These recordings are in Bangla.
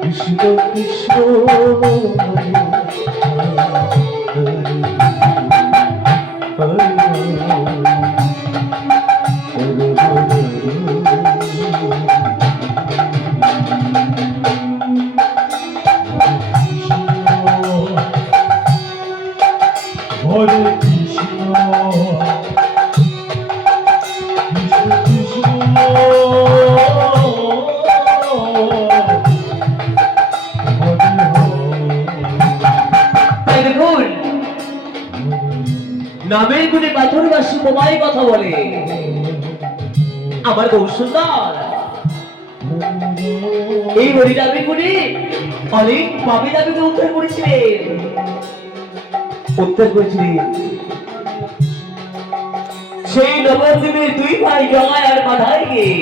কৃষ্ণ কৃষ্ণ হরে কৃষ্ণ নামের গুণে পাথরবাসী বোমায় কথা বলে। আমার বহু সুন্দর এই হরিনামের গুণে অনেক পাপী দাবিকে উদ্ধার করেছিলেন, সেই নবদ্বীপের দুই ভাই জগায় আর বাধায় গিয়ে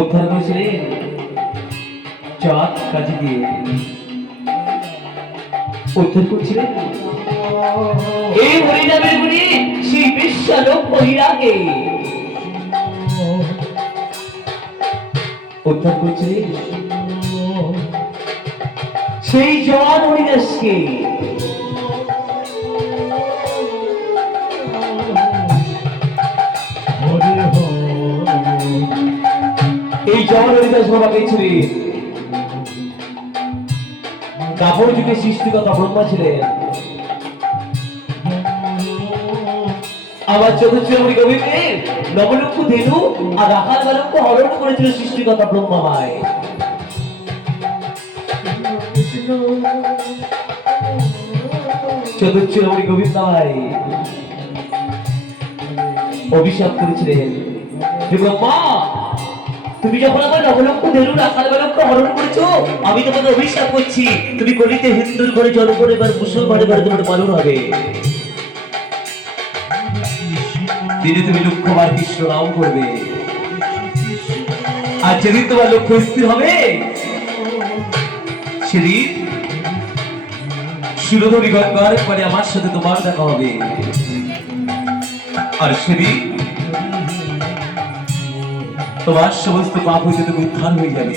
উদ্ধার করেছিলেন চাঁদ কাজে দিয়ে উদ্ধার করছিলেন এই হরিনামের গুণে সেই বিশ্বালোক মহিলাকে উদ্ধার করছিলেন সেই জওয়ান হরিদাসকে এই জওয়ান হরিদাস বাবা পেয়েছিলেন কাপড় যুগে সৃষ্টিকর্তা ব্রহ্মা ছিলেন। আবার চতুর্থী গোবিন্দে নবলক্ষ ধেনু আর রাখাল বালক্ষ হরণ করেছিল সৃষ্টিকর্তা ব্রহ্মামায়। চতুর্থী গোবিন্দায় অভিশাপ করেছিলেন যে ব্রহ্মা, তুমি যখন আমার নবলক্ষ ধেনু রাখাল বালক্ষ হরণ করেছো, আমি তোমাকে অভিশাপ করছি, তুমি কলিতে হিন্দুর ঘরে জন্ম করে এবার মুসলমানের ঘরে তোমার পালন হবে। দিনে তুমি লক্ষ্যবার কৃষ্ণ নাম করবে, আর যেদিন তোমার লক্ষ্য স্থির হবে সেদিন সুরধরি গঙ্গার পরে আমার সাথে তোমার দেখা হবে, আর সেদিন তোমার সমস্ত পাপ হইতে তুমি উদ্ধার হয়ে যাবে।